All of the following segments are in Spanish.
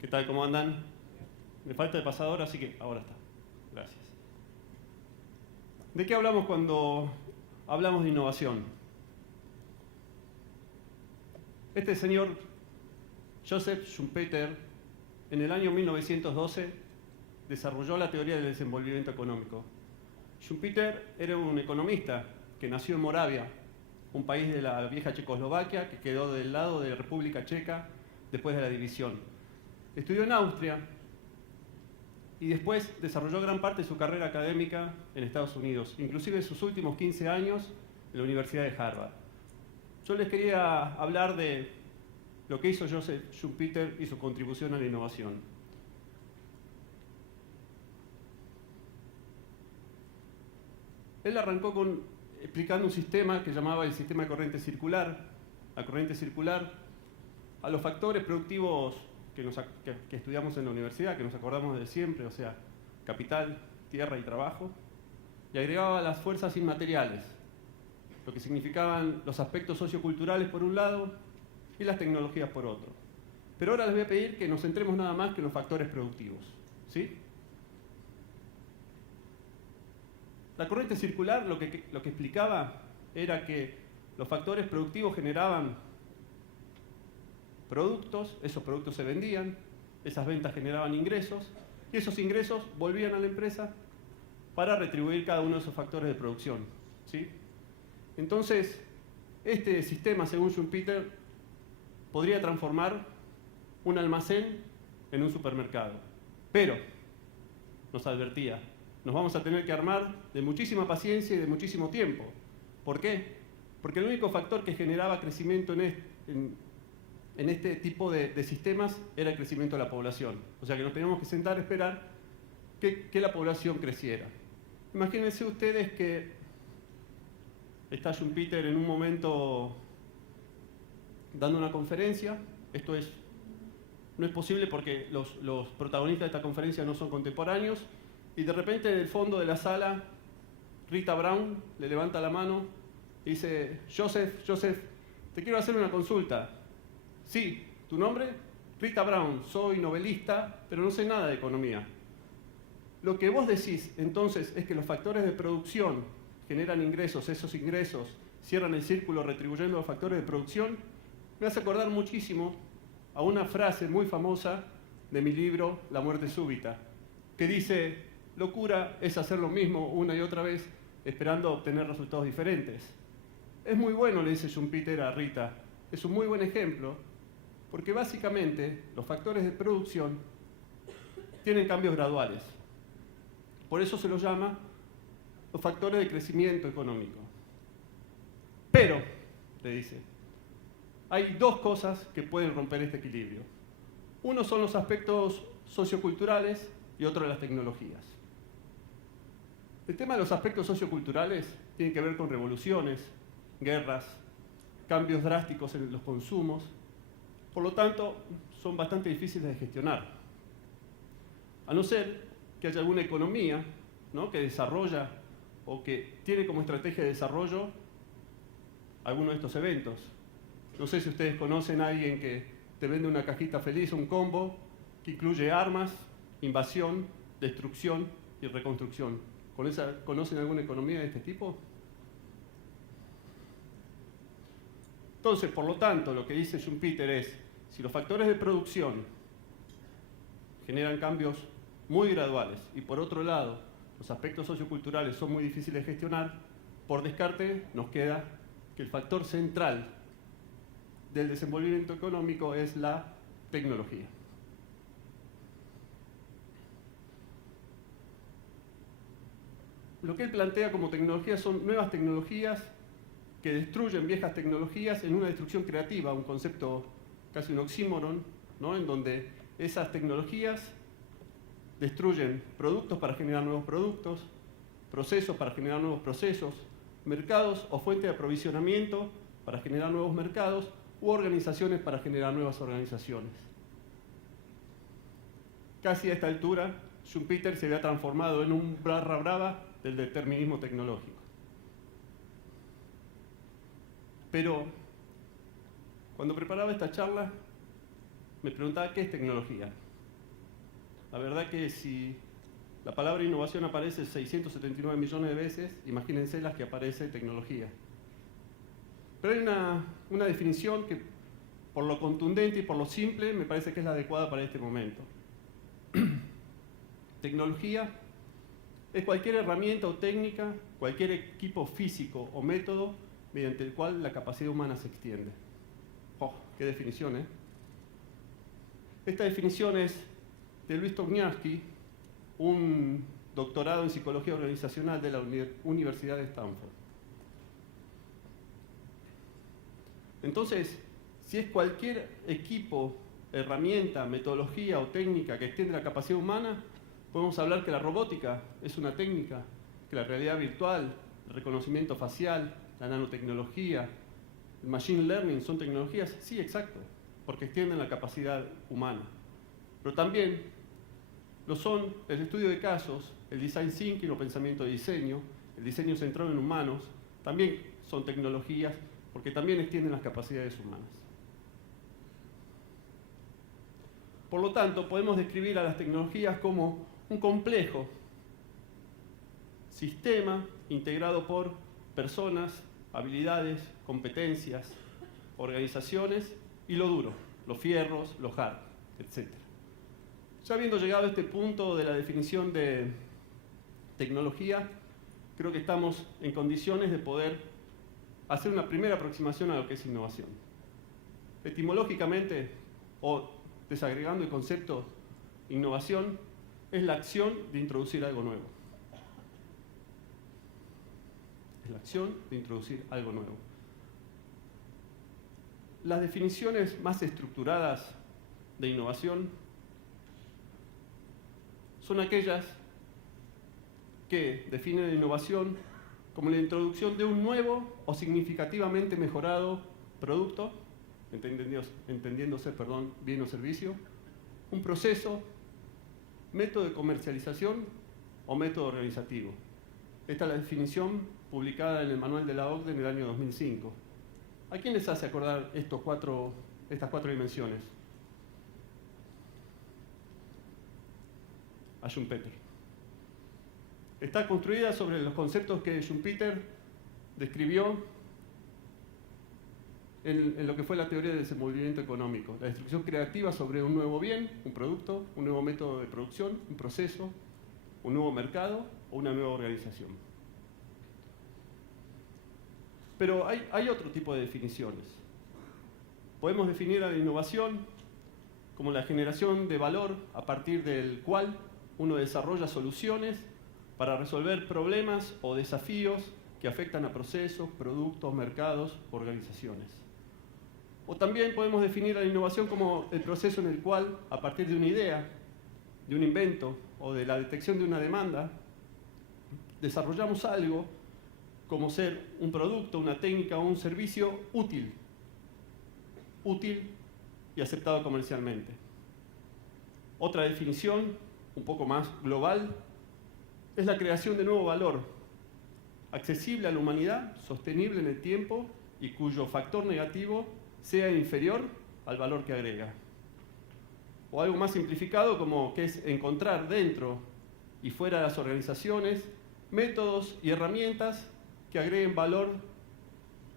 ¿Qué tal? ¿Cómo andan? Me falta el pasador, así que ahora está. Gracias. ¿De qué hablamos cuando hablamos de innovación? Este señor, Joseph Schumpeter, en el año 1912, desarrolló la teoría del desenvolvimiento económico. Schumpeter era un economista que nació en Moravia, un país de la vieja Checoslovaquia que quedó del lado de la República Checa después de la división. Estudió en Austria y después desarrolló gran parte de su carrera académica en Estados Unidos, inclusive sus últimos 15 años en la Universidad de Harvard. Yo les quería hablar de lo que hizo Joseph Schumpeter y su contribución a la innovación. Él arrancó explicando un sistema que llamaba el sistema de corriente circular. La corriente circular, a los factores productivos que estudiamos en la universidad, que nos acordamos de siempre, o sea, capital, tierra y trabajo, y agregaba las fuerzas inmateriales, lo que significaban los aspectos socioculturales por un lado y las tecnologías por otro. Pero ahora les voy a pedir que nos centremos nada más que en los factores productivos, ¿sí? La corriente circular lo que explicaba era que los factores productivos generaban productos, esos productos se vendían, esas ventas generaban ingresos, y esos ingresos volvían a la empresa para retribuir cada uno de esos factores de producción, ¿sí? Entonces, este sistema, según Schumpeter, podría transformar un almacén en un supermercado. Pero, nos advertía, nos vamos a tener que armar de muchísima paciencia y de muchísimo tiempo. ¿Por qué? Porque el único factor que generaba crecimiento en este tipo de sistemas era el crecimiento de la población. O sea que nos teníamos que sentar a esperar que la población creciera. Imagínense ustedes que está Schumpeter en un momento dando una conferencia. Esto no es posible porque los protagonistas de esta conferencia no son contemporáneos. Y de repente en el fondo de la sala, Rita Brown le levanta la mano y dice: Joseph, te quiero hacer una consulta. Sí, ¿tu nombre? Rita Brown, soy novelista, pero no sé nada de economía. Lo que vos decís entonces es que los factores de producción generan ingresos, esos ingresos cierran el círculo retribuyendo los factores de producción. Me hace acordar muchísimo a una frase muy famosa de mi libro La muerte súbita, que dice: locura es hacer lo mismo una y otra vez esperando obtener resultados diferentes. Es muy bueno, le dice Schumpeter a Rita, es un muy buen ejemplo, porque básicamente los factores de producción tienen cambios graduales. Por eso se los llama los factores de crecimiento económico. Pero, le dice, hay dos cosas que pueden romper este equilibrio. Uno son los aspectos socioculturales y otro las tecnologías. El tema de los aspectos socioculturales tiene que ver con revoluciones, guerras, cambios drásticos en los consumos. Por lo tanto, son bastante difíciles de gestionar. A no ser que haya alguna economía, ¿no?, que desarrolla o que tiene como estrategia de desarrollo alguno de estos eventos. No sé si ustedes conocen a alguien que te vende una cajita feliz, un combo, que incluye armas, invasión, destrucción y reconstrucción. ¿Conocen alguna economía de este tipo? Entonces, por lo tanto, lo que dice Schumpeter es, si los factores de producción generan cambios muy graduales y por otro lado, los aspectos socioculturales son muy difíciles de gestionar, por descarte nos queda que el factor central del desenvolvimiento económico es la tecnología. Lo que él plantea como tecnología son nuevas tecnologías que destruyen viejas tecnologías en una destrucción creativa, un concepto casi un oxímoron, ¿no?, en donde esas tecnologías destruyen productos para generar nuevos productos, procesos para generar nuevos procesos, mercados o fuentes de aprovisionamiento para generar nuevos mercados u organizaciones para generar nuevas organizaciones. Casi a esta altura, Schumpeter se había transformado en un barra brava del determinismo tecnológico. Pero cuando preparaba esta charla, me preguntaba qué es tecnología. La verdad que si la palabra innovación aparece 679 millones de veces, imagínense las que aparece tecnología. Pero hay una definición que, por lo contundente y por lo simple, me parece que es la adecuada para este momento. Tecnología es cualquier herramienta o técnica, cualquier equipo físico o método mediante el cual la capacidad humana se extiende. ¡Oh, qué definición, eh! Esta definición es de Luis Togniarsky, un doctorado en psicología organizacional de la Universidad de Stanford. Entonces, si es cualquier equipo, herramienta, metodología o técnica que extiende la capacidad humana, podemos hablar que la robótica es una técnica, que la realidad virtual, el reconocimiento facial, la nanotecnología, el machine learning son tecnologías, sí, exacto, porque extienden la capacidad humana. Pero también lo son el estudio de casos, el design thinking o pensamiento de diseño, el diseño centrado en humanos, también son tecnologías porque también extienden las capacidades humanas. Por lo tanto, podemos describir a las tecnologías como un complejo sistema integrado por personas, habilidades, competencias, organizaciones y lo duro, los fierros, los hard, etc. Ya habiendo llegado a este punto de la definición de tecnología, creo que estamos en condiciones de poder hacer una primera aproximación a lo que es innovación. Etimológicamente, o desagregando el concepto innovación, es la acción de introducir algo nuevo. Es la acción de introducir algo nuevo. Las definiciones más estructuradas de innovación son aquellas que definen la innovación como la introducción de un nuevo o significativamente mejorado producto, entendiéndose, bien o servicio, un proceso, método de comercialización o método organizativo. Esta es la definición publicada en el Manual de la OCDE en el año 2005. ¿A quién les hace acordar estas cuatro dimensiones? A Schumpeter. Está construida sobre los conceptos que Schumpeter describió en lo que fue la teoría del desenvolvimiento económico. La destrucción creativa sobre un nuevo bien, un producto, un nuevo método de producción, un proceso, un nuevo mercado o una nueva organización. Pero hay otro tipo de definiciones. Podemos definir a la innovación como la generación de valor a partir del cual uno desarrolla soluciones para resolver problemas o desafíos que afectan a procesos, productos, mercados, organizaciones. O también podemos definir a la innovación como el proceso en el cual, a partir de una idea, de un invento o de la detección de una demanda, desarrollamos algo como ser un producto, una técnica o un servicio útil y aceptado comercialmente. Otra definición, un poco más global, es la creación de nuevo valor, accesible a la humanidad, sostenible en el tiempo y cuyo factor negativo sea inferior al valor que agrega. O algo más simplificado como que es encontrar dentro y fuera de las organizaciones métodos y herramientas que agreguen valor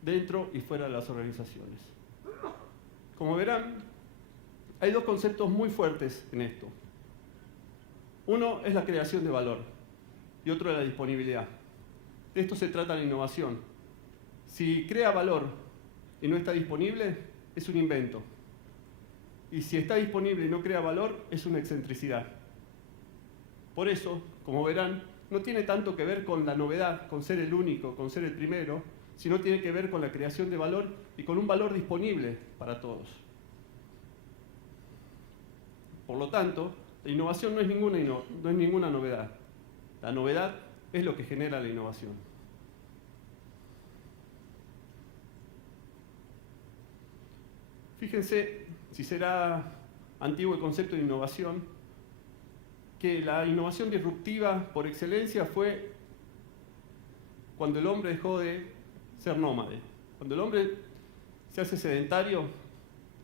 dentro y fuera de las organizaciones. Como verán, hay dos conceptos muy fuertes en esto. Uno es la creación de valor y otro es la disponibilidad. De esto se trata la innovación. Si crea valor y no está disponible, es un invento. Y si está disponible y no crea valor, es una excentricidad. Por eso, como verán, no tiene tanto que ver con la novedad, con ser el único, con ser el primero, sino tiene que ver con la creación de valor y con un valor disponible para todos. Por lo tanto, la innovación no es ninguna novedad. La novedad es lo que genera la innovación. Fíjense, si será antiguo el concepto de innovación, que la innovación disruptiva por excelencia fue cuando el hombre dejó de ser nómade. Cuando el hombre se hace sedentario,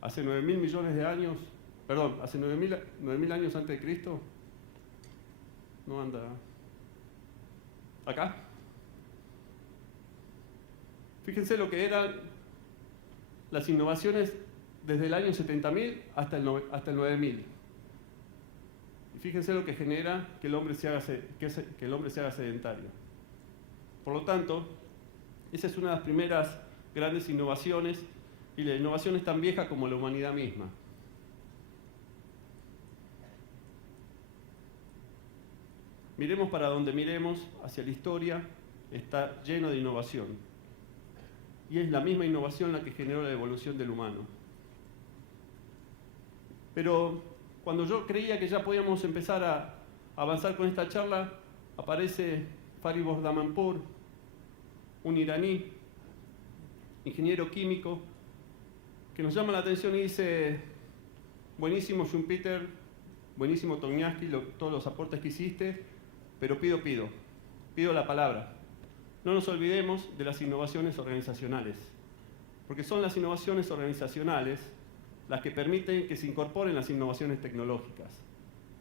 hace 9.000 millones de años, hace 9.000 años antes de Cristo, no anda. Acá. Fíjense lo que eran las innovaciones desde el año 70.000 hasta el 9.000. Y fíjense lo que genera que el hombre se haga sedentario. Por lo tanto, esa es una de las primeras grandes innovaciones, y la innovación es tan vieja como la humanidad misma. Miremos para donde miremos, hacia la historia, está lleno de innovación. Y es la misma innovación la que generó la evolución del humano. Pero cuando yo creía que ya podíamos empezar a avanzar con esta charla, aparece Fariborz Damanpour, un iraní, ingeniero químico, que nos llama la atención y dice: buenísimo Schumpeter, buenísimo Toniaski, todos los aportes que hiciste, pero pido la palabra. No nos olvidemos de las innovaciones organizacionales, porque son las innovaciones organizacionales las que permiten que se incorporen las innovaciones tecnológicas.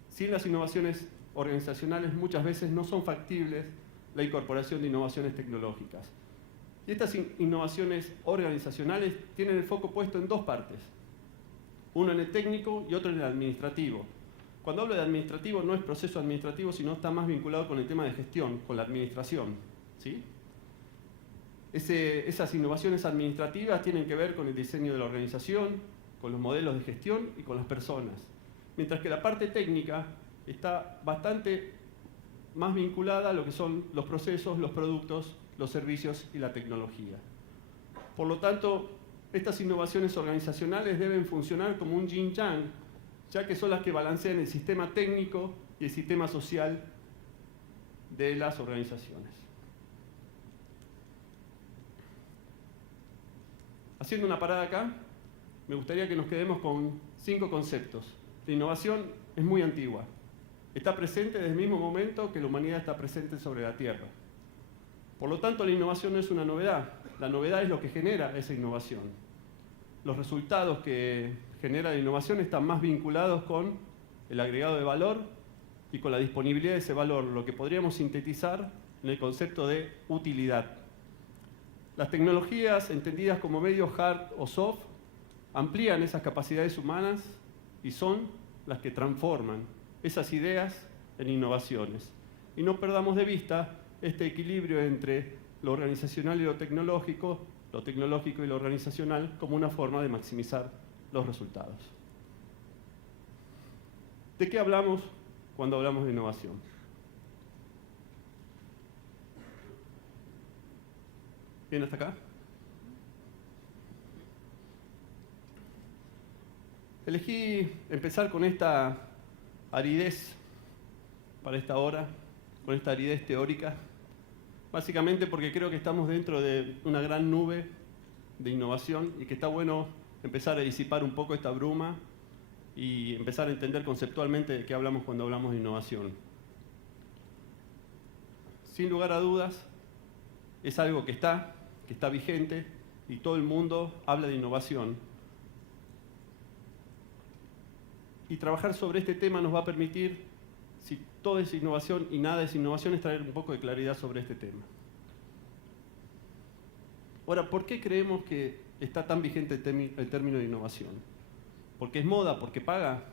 Sin las innovaciones organizacionales muchas veces no son factibles la incorporación de innovaciones tecnológicas. Y estas innovaciones organizacionales tienen el foco puesto en dos partes, uno en el técnico y otro en el administrativo. Cuando hablo de administrativo no es proceso administrativo, sino está más vinculado con el tema de gestión, con la administración, ¿sí? Esas innovaciones administrativas tienen que ver con el diseño de la organización, con los modelos de gestión y con las personas. Mientras que la parte técnica está bastante más vinculada a lo que son los procesos, los productos, los servicios y la tecnología. Por lo tanto, estas innovaciones organizacionales deben funcionar como un yin-yang, ya que son las que balancean el sistema técnico y el sistema social de las organizaciones. Haciendo una parada acá, me gustaría que nos quedemos con 5 conceptos. La innovación es muy antigua. Está presente desde el mismo momento que la humanidad está presente sobre la Tierra. Por lo tanto, la innovación no es una novedad. La novedad es lo que genera esa innovación. Los resultados que genera la innovación están más vinculados con el agregado de valor y con la disponibilidad de ese valor, lo que podríamos sintetizar en el concepto de utilidad. Las tecnologías, entendidas como medios hard o soft, amplían esas capacidades humanas y son las que transforman esas ideas en innovaciones. Y no perdamos de vista este equilibrio entre lo organizacional y lo tecnológico y lo organizacional como una forma de maximizar los resultados. ¿De qué hablamos cuando hablamos de innovación? ¿Bien hasta acá? Elegí empezar con esta aridez para esta hora, con esta aridez teórica, básicamente porque creo que estamos dentro de una gran nube de innovación y que está bueno empezar a disipar un poco esta bruma y empezar a entender conceptualmente de qué hablamos cuando hablamos de innovación. Sin lugar a dudas, es algo que está vigente y todo el mundo habla de innovación. Y trabajar sobre este tema nos va a permitir, si todo es innovación y nada es innovación, es traer un poco de claridad sobre este tema. Ahora, ¿por qué creemos que está tan vigente el término de innovación? ¿Porque es moda? ¿Porque paga?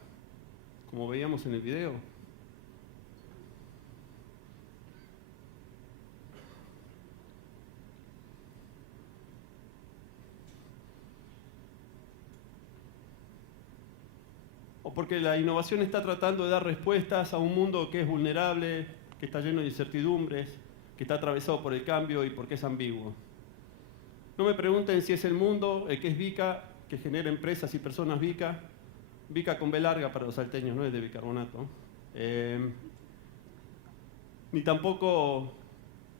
Como veíamos en el video. ¿O porque la innovación está tratando de dar respuestas a un mundo que es vulnerable, que está lleno de incertidumbres, que está atravesado por el cambio y porque es ambiguo? No me pregunten si es el mundo el que es VICA, que genera empresas y personas VICA con B larga para los salteños, no es de bicarbonato. Ni tampoco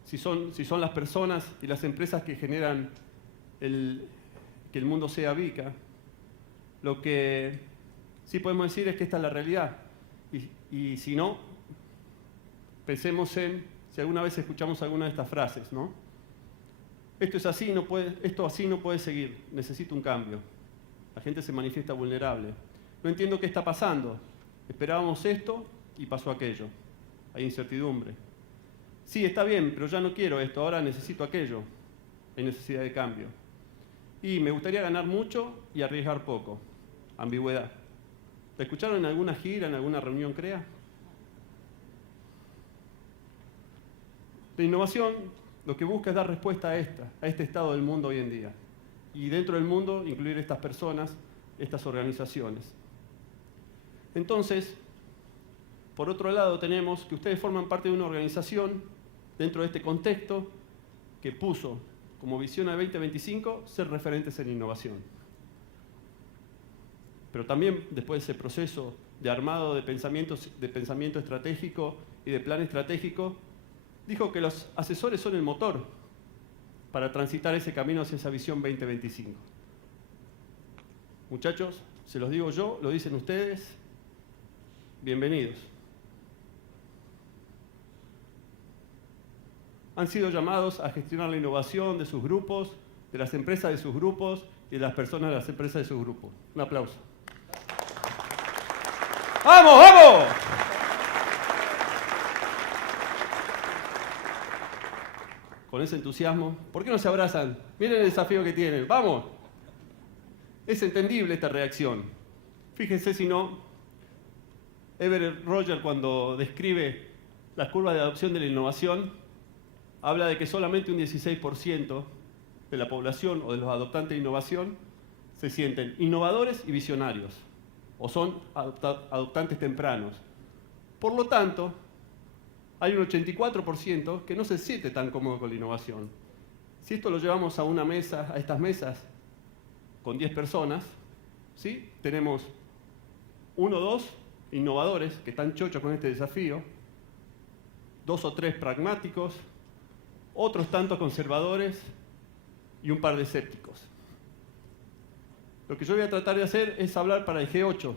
si son las personas y las empresas que generan que el mundo sea VICA. Lo que sí podemos decir es que esta es la realidad. Y si no, pensemos en si alguna vez escuchamos alguna de estas frases, ¿no? Esto así no puede seguir, necesito un cambio. La gente se manifiesta vulnerable. No entiendo qué está pasando. Esperábamos esto y pasó aquello. hay incertidumbre. Sí, está bien, pero ya no quiero esto, ahora necesito aquello. Hay necesidad de cambio. Y me gustaría ganar mucho y arriesgar poco. Ambigüedad. ¿La escucharon en alguna gira, en alguna reunión CREA? La innovación lo que busca es dar respuesta a este estado del mundo hoy en día. Y dentro del mundo incluir estas personas, estas organizaciones. Entonces, por otro lado tenemos que ustedes forman parte de una organización dentro de este contexto que puso como visión al 2025 ser referentes en innovación. Pero también después de ese proceso de armado de pensamiento estratégico y de plan estratégico, dijo que los asesores son el motor para transitar ese camino hacia esa visión 2025. Muchachos, se los digo yo, lo dicen ustedes, bienvenidos. Han sido llamados a gestionar la innovación de sus grupos, de las empresas de sus grupos y de las personas de las empresas de sus grupos. Un aplauso. ¡Vamos, vamos! Con ese entusiasmo, ¿por qué no se abrazan? Miren el desafío que tienen, ¡vamos! Es entendible esta reacción. Fíjense si no, Everett Rogers cuando describe las curvas de adopción de la innovación, habla de que solamente un 16% de la población o de los adoptantes de innovación se sienten innovadores y visionarios, o son adoptantes tempranos. Por lo tanto, hay un 84% que no se siente tan cómodo con la innovación. Si esto lo llevamos a una mesa, a estas mesas, con 10 personas, ¿sí? Tenemos 1 o 2 innovadores que están chochos con este desafío, 2 o 3 pragmáticos, otros tantos conservadores y un par de escépticos. Lo que yo voy a tratar de hacer es hablar para el G8,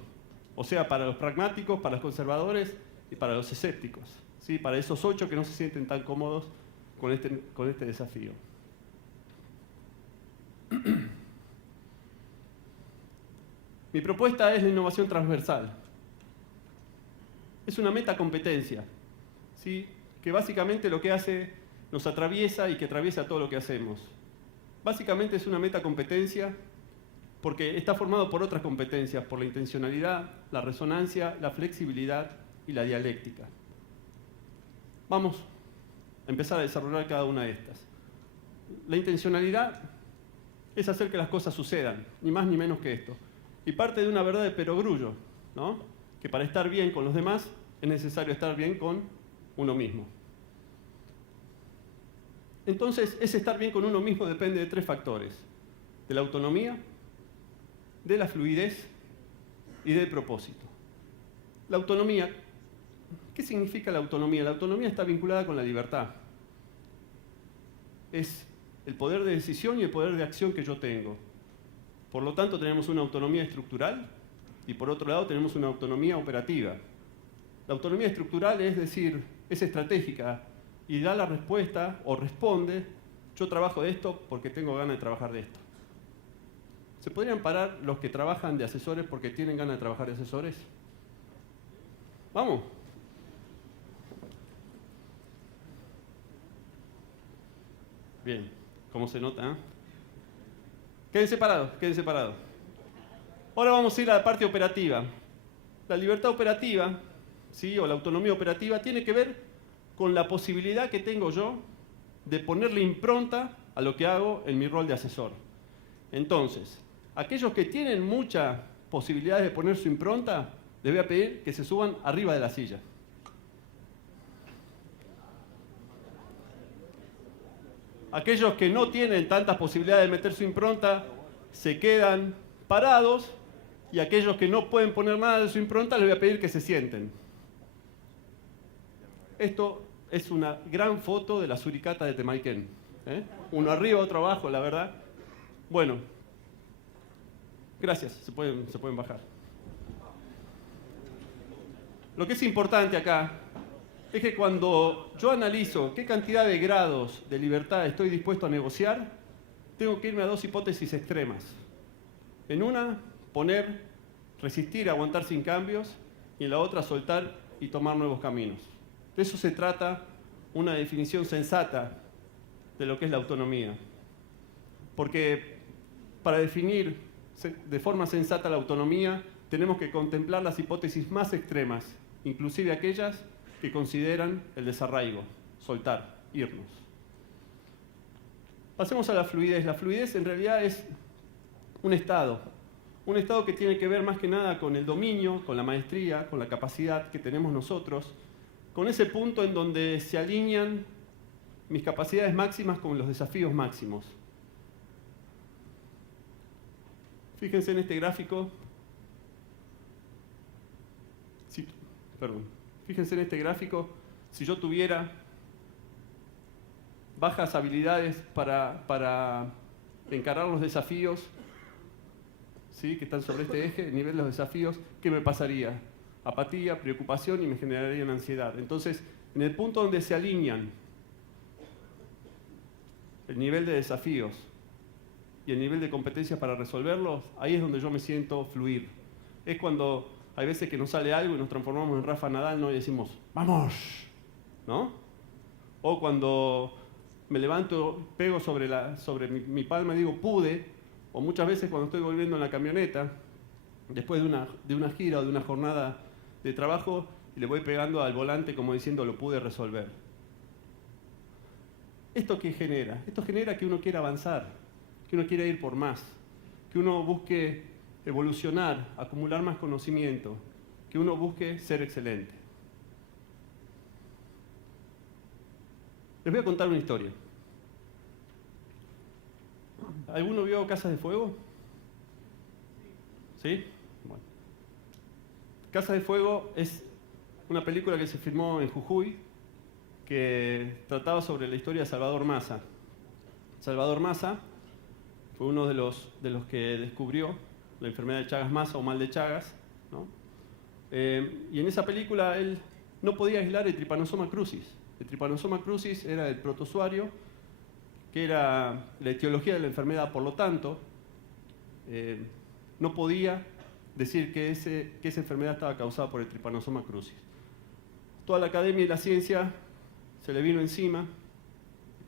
o sea, para los pragmáticos, para los conservadores y para los escépticos, ¿sí? Para esos 8 que no se sienten tan cómodos con este desafío. Mi propuesta es la innovación transversal. Es una metacompetencia, ¿sí? Que básicamente lo que hace nos atraviesa y que atraviesa todo lo que hacemos. Básicamente es una metacompetencia porque está formado por otras competencias, por la intencionalidad, la resonancia, la flexibilidad y la dialéctica. Vamos a empezar a desarrollar cada una de estas. La intencionalidad es hacer que las cosas sucedan, ni más ni menos que esto. Y parte de una verdad de perogrullo, ¿no? Que para estar bien con los demás es necesario estar bien con uno mismo. Entonces, ese estar bien con uno mismo depende de 3 factores: de la autonomía, de la fluidez y del propósito. La autonomía, ¿qué significa la autonomía? La autonomía está vinculada con la libertad. Es el poder de decisión y el poder de acción que yo tengo. Por lo tanto, tenemos una autonomía estructural y por otro lado tenemos una autonomía operativa. La autonomía estructural es decir, es estratégica y da la respuesta o responde: yo trabajo de esto porque tengo ganas de trabajar de esto. ¿Se podrían parar los que trabajan de asesores porque tienen ganas de trabajar de asesores? Vamos. Bien, ¿cómo se nota? Quédense parados, quédense parados. Ahora vamos a ir a la parte operativa. La libertad operativa, ¿sí? O la autonomía operativa tiene que ver con la posibilidad que tengo yo de ponerle impronta a lo que hago en mi rol de asesor. Entonces, aquellos que tienen mucha posibilidad de poner su impronta, les voy a pedir que se suban arriba de la silla. Aquellos que no tienen tantas posibilidades de meter su impronta, se quedan parados, y aquellos que no pueden poner nada de su impronta, les voy a pedir que se sienten. Esto es una gran foto de la suricata de Temaiken. Uno arriba, otro abajo, la verdad. Bueno, gracias, se pueden bajar. Lo que es importante acá es que cuando yo analizo qué cantidad de grados de libertad estoy dispuesto a negociar, tengo que irme a 2 hipótesis extremas. En una, resistir, aguantar sin cambios, y en la otra, soltar y tomar nuevos caminos. De eso se trata una definición sensata de lo que es la autonomía. Porque para definir de forma sensata la autonomía, tenemos que contemplar las hipótesis más extremas, inclusive aquellas que consideran el desarraigo, soltar, irnos. Pasemos a la fluidez. La fluidez en realidad es un estado que tiene que ver más que nada con el dominio, con la maestría, con la capacidad que tenemos nosotros, con ese punto en donde se alinean mis capacidades máximas con los desafíos máximos. Fíjense en este gráfico. Fíjense en este gráfico. Si yo tuviera bajas habilidades para encarar los desafíos, ¿sí?, que están sobre este eje, el nivel de los desafíos, ¿qué me pasaría? Apatía, preocupación y me generaría una ansiedad. Entonces, en el punto donde se alinean el nivel de desafíos y el nivel de competencia para resolverlos, ahí es donde yo me siento fluir. Es cuando hay veces que nos sale algo y nos transformamos en Rafa Nadal, ¿no?, y decimos, ¡vamos!, ¿no? O cuando me levanto, pego sobre mi palma y digo, pude. O muchas veces cuando estoy volviendo en la camioneta, después de una gira o de una jornada de trabajo, y le voy pegando al volante como diciendo, lo pude resolver. ¿Esto qué genera? Esto genera que uno quiera avanzar, que uno quiera ir por más, que uno busque evolucionar, acumular más conocimiento, que uno busque ser excelente. Les voy a contar una historia. ¿Alguno vio Casas de Fuego? ¿Sí? Bueno. Casas de Fuego es una película que se filmó en Jujuy, que trataba sobre la historia de Salvador Massa. Salvador Massa fue uno de los que descubrió la enfermedad de Chagas-Massa o mal de Chagas, ¿no? Y en esa película él no podía aislar el Trypanosoma crucis. El Trypanosoma crucis era el protozoario, que era la etiología de la enfermedad, por lo tanto, no podía decir que esa enfermedad estaba causada por el Trypanosoma crucis. Toda la academia y la ciencia se le vino encima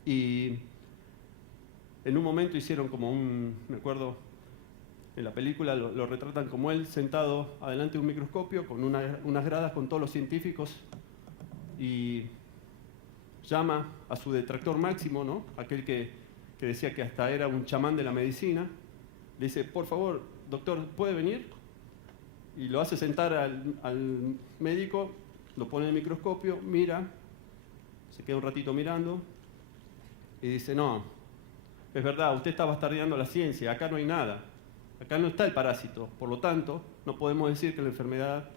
y en un momento hicieron como me acuerdo, en la película lo retratan como él sentado adelante de un microscopio con unas gradas con todos los científicos y llama a su detractor máximo, ¿no?, aquel que decía que hasta era un chamán de la medicina. Le dice, por favor, doctor, ¿puede venir? Y lo hace sentar al médico, lo pone en el microscopio, mira, se queda un ratito mirando y dice, no, es verdad, usted está bastardeando la ciencia, acá no hay nada, acá no está el parásito, por lo tanto, no podemos decir que la enfermedad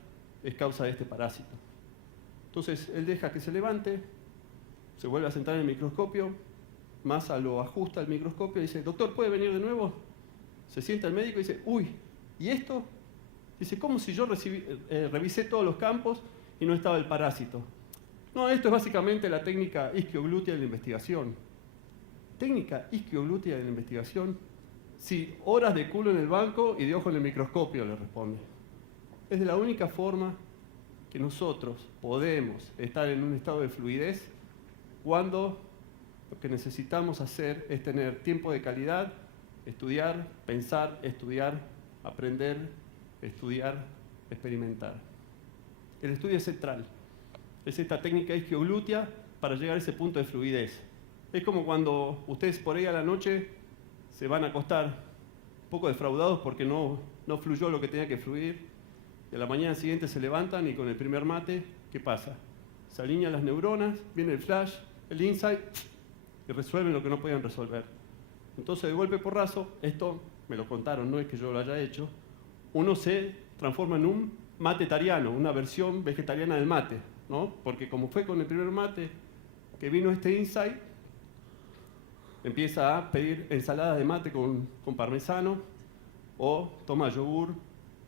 es causa de este parásito. Entonces, él deja que se levante, se vuelve a sentar en el microscopio, Massa lo ajusta al microscopio y dice, doctor, ¿puede venir de nuevo? Se sienta el médico y dice, uy, ¿y esto? Dice, ¿cómo si yo revisé todos los campos y no estaba el parásito? No, esto es básicamente la técnica isquioglútea de la investigación. Técnica isquioglútea de la investigación. Sí, horas de culo en el banco y de ojo en el microscopio, le responde. Es de la única forma que nosotros podemos estar en un estado de fluidez cuando lo que necesitamos hacer es tener tiempo de calidad, estudiar, pensar, estudiar, aprender, estudiar, experimentar. El estudio es central. Es esta técnica isquioglútea para llegar a ese punto de fluidez. Es como cuando ustedes por ahí a la noche se van a acostar un poco defraudados porque no fluyó lo que tenía que fluir. Y a la mañana siguiente se levantan y con el primer mate, ¿qué pasa? Se alinean las neuronas, viene el flash, el insight y resuelven lo que no podían resolver. Entonces, de golpe porrazo, esto me lo contaron, no es que yo lo haya hecho, uno se transforma en un matetariano, una versión vegetariana del mate, ¿no? Porque como fue con el primer mate que vino este insight, empieza a pedir ensaladas de mate con parmesano, o toma yogur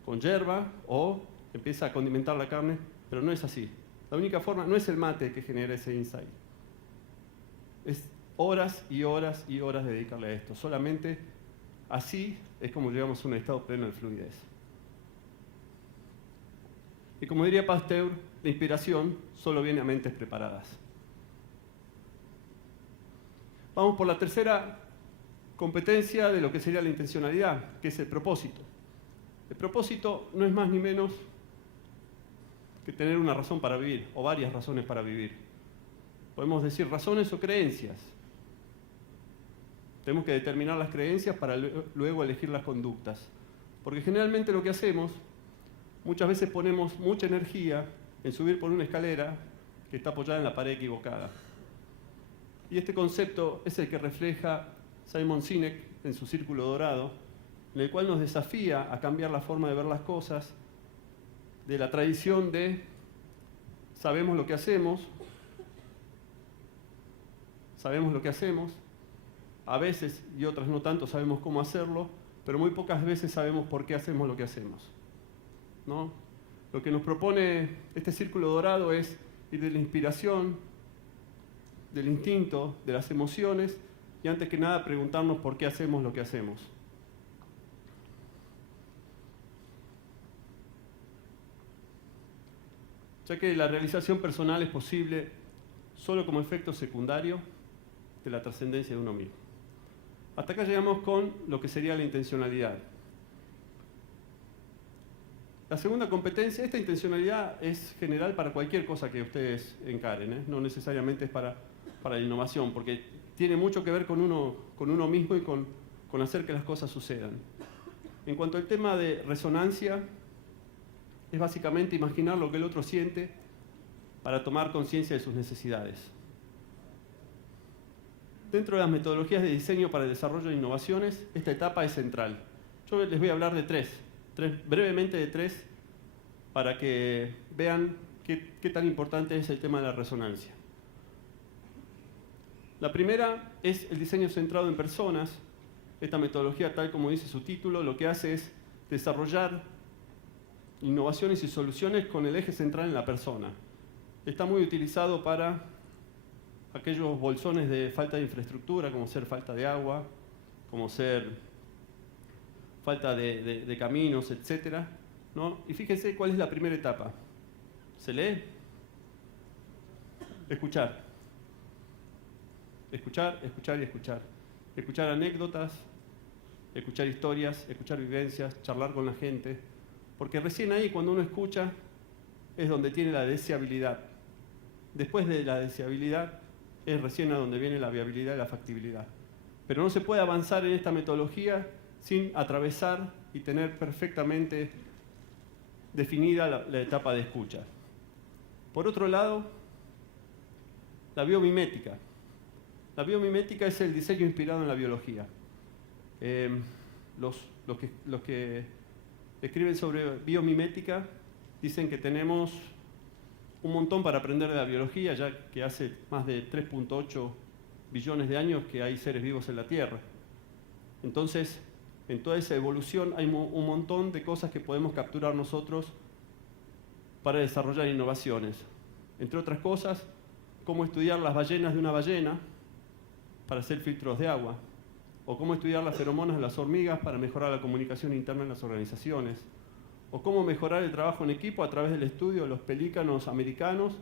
con yerba, o empieza a condimentar la carne, pero no es así. La única forma no es el mate que genera ese insight. Es horas y horas y horas de dedicarle a esto. Solamente así es como llegamos a un estado pleno de fluidez. Y como diría Pasteur, la inspiración solo viene a mentes preparadas. Vamos por la tercera competencia de lo que sería la intencionalidad, que es el propósito. El propósito no es más ni menos que tener una razón para vivir, o varias razones para vivir. Podemos decir razones o creencias. Tenemos que determinar las creencias para luego elegir las conductas. Porque generalmente lo que hacemos, muchas veces ponemos mucha energía en subir por una escalera que está apoyada en la pared equivocada. Y este concepto es el que refleja Simon Sinek en su Círculo Dorado, en el cual nos desafía a cambiar la forma de ver las cosas de la tradición de sabemos lo que hacemos, a veces y otras no tanto sabemos cómo hacerlo, pero muy pocas veces sabemos por qué hacemos lo que hacemos, ¿no? Lo que nos propone este Círculo Dorado es ir de la inspiración, del instinto, de las emociones, y antes que nada preguntarnos por qué hacemos lo que hacemos. Ya que la realización personal es posible solo como efecto secundario de la trascendencia de uno mismo. Hasta acá llegamos con lo que sería la intencionalidad. La segunda competencia, esta intencionalidad es general para cualquier cosa que ustedes encaren, ¿eh? No necesariamente es para la innovación, porque tiene mucho que ver con uno mismo y con hacer que las cosas sucedan. En cuanto al tema de resonancia, es básicamente imaginar lo que el otro siente para tomar conciencia de sus necesidades. Dentro de las metodologías de diseño para el desarrollo de innovaciones, esta etapa es central. Yo les voy a hablar de brevemente de tres, para que vean qué tan importante es el tema de la resonancia. La primera es el diseño centrado en personas. Esta metodología, tal como dice su título, lo que hace es desarrollar innovaciones y soluciones con el eje central en la persona. Está muy utilizado para aquellos bolsones de falta de infraestructura, como ser falta de agua, como ser falta de caminos, etc., ¿no? Y fíjense cuál es la primera etapa. ¿Se lee? Escuchar. Escuchar, escuchar y escuchar. Escuchar anécdotas, escuchar historias, escuchar vivencias, charlar con la gente. Porque recién ahí, cuando uno escucha, es donde tiene la deseabilidad. Después de la deseabilidad, es recién a donde viene la viabilidad y la factibilidad. Pero no se puede avanzar en esta metodología sin atravesar y tener perfectamente definida la etapa de escucha. Por otro lado, la biomimética. La biomimética es el diseño inspirado en la biología. Los que escriben sobre biomimética dicen que tenemos un montón para aprender de la biología, ya que hace más de 3.8 billones de años que hay seres vivos en la Tierra. Entonces, en toda esa evolución hay un montón de cosas que podemos capturar nosotros para desarrollar innovaciones. Entre otras cosas, cómo estudiar las ballenas de una ballena para hacer filtros de agua, o cómo estudiar las feromonas de las hormigas para mejorar la comunicación interna en las organizaciones, o cómo mejorar el trabajo en equipo a través del estudio de los pelícanos americanos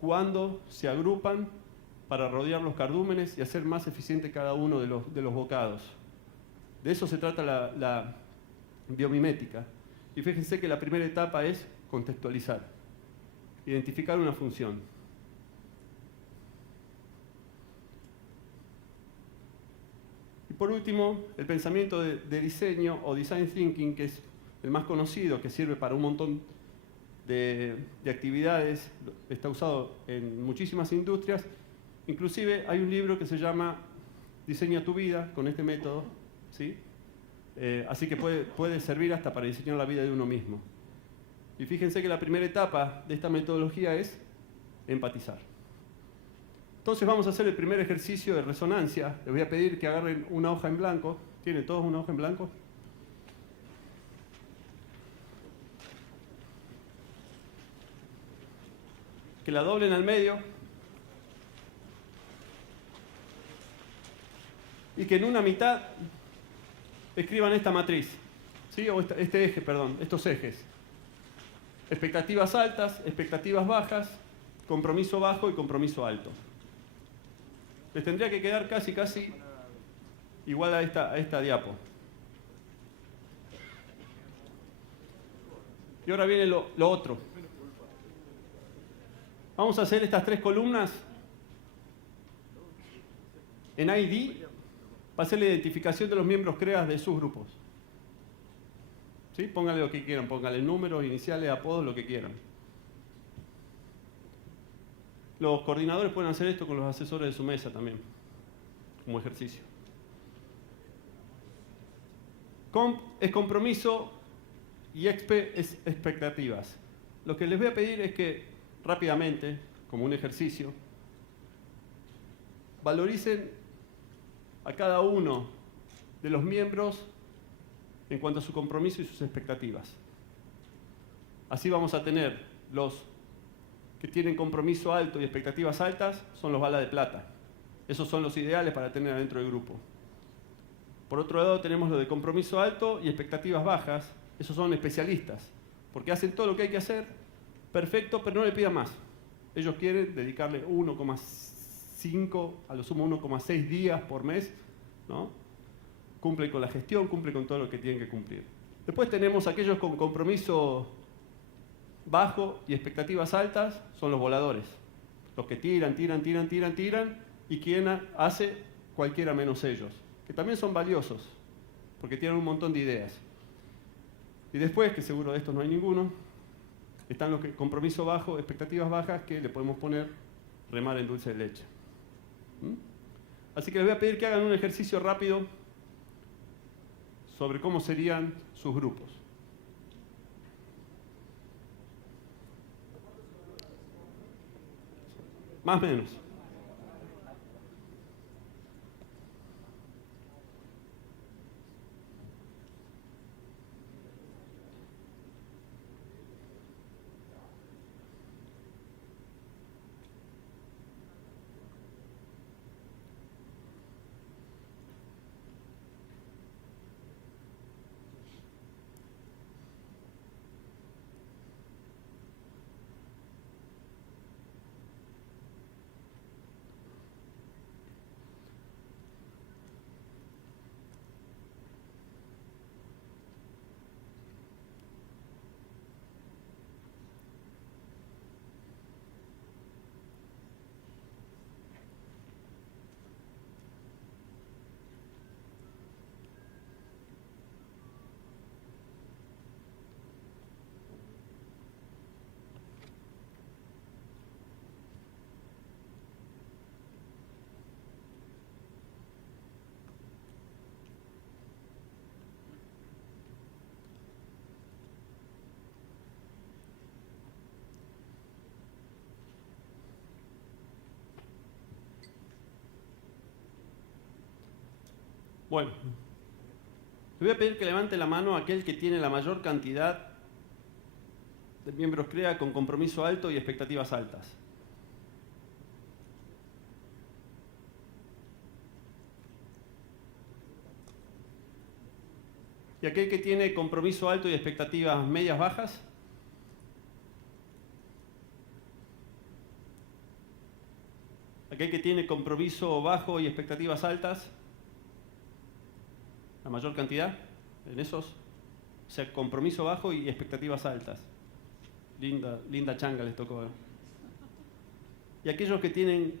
cuando se agrupan para rodear los cardúmenes y hacer más eficiente cada uno de los bocados. De eso se trata la biomimética. Y fíjense que la primera etapa es contextualizar, identificar una función. Y por último, el pensamiento de diseño o design thinking, que es el más conocido, que sirve para un montón de actividades, está usado en muchísimas industrias. Inclusive hay un libro que se llama Diseña tu vida, con este método, ¿sí? Así que puede servir hasta para diseñar la vida de uno mismo. Y fíjense que la primera etapa de esta metodología es empatizar. Entonces vamos a hacer el primer ejercicio de resonancia. Les voy a pedir que agarren una hoja en blanco. ¿Tienen todos una hoja en blanco? Que la doblen al medio. Y que en una mitad escriban esta matriz, ¿sí? O este eje, perdón, estos ejes. expectativas altas, expectativas bajas, compromiso bajo y compromiso alto. Les tendría que quedar casi igual a esta diapo. Y ahora viene lo otro. Vamos a hacer estas 3 columnas en ID para hacer la identificación de los miembros CREAS de sus grupos. ¿Sí? Pónganle lo que quieran, pónganle números, iniciales, apodos, lo que quieran. Los coordinadores pueden hacer esto con los asesores de su mesa también, como ejercicio. Comp es compromiso y expe es expectativas. Lo que les voy a pedir es que rápidamente, como un ejercicio, valoricen a cada uno de los miembros en cuanto a su compromiso y sus expectativas. Así vamos a tener los que tienen compromiso alto y expectativas altas, son los bala de plata. Esos son los ideales para tener adentro del grupo. Por otro lado tenemos los de compromiso alto y expectativas bajas, esos son especialistas, porque hacen todo lo que hay que hacer, perfecto, pero no le pidan más. Ellos quieren dedicarle 1,5, a lo sumo 1,6 días por mes, ¿no? Cumplen con la gestión, cumplen con todo lo que tienen que cumplir. Después tenemos aquellos con compromiso bajo y expectativas altas, son los voladores. Los que tiran, y quien hace cualquiera menos ellos, que también son valiosos, porque tienen un montón de ideas. Y después, que seguro de estos no hay ninguno, están los que compromiso bajo, expectativas bajas, que le podemos poner remar en dulce de leche. Así que les voy a pedir que hagan un ejercicio rápido sobre cómo serían sus grupos. Más o menos. Bueno, le voy a pedir que levante la mano aquel que tiene la mayor cantidad de miembros CREA con compromiso alto y expectativas altas. ¿Y aquel que tiene compromiso alto y expectativas medias bajas? ¿Aquel que tiene compromiso bajo y expectativas altas? La mayor cantidad en esos, o sea, compromiso bajo y expectativas altas. Linda changa les tocó. Y aquellos que tienen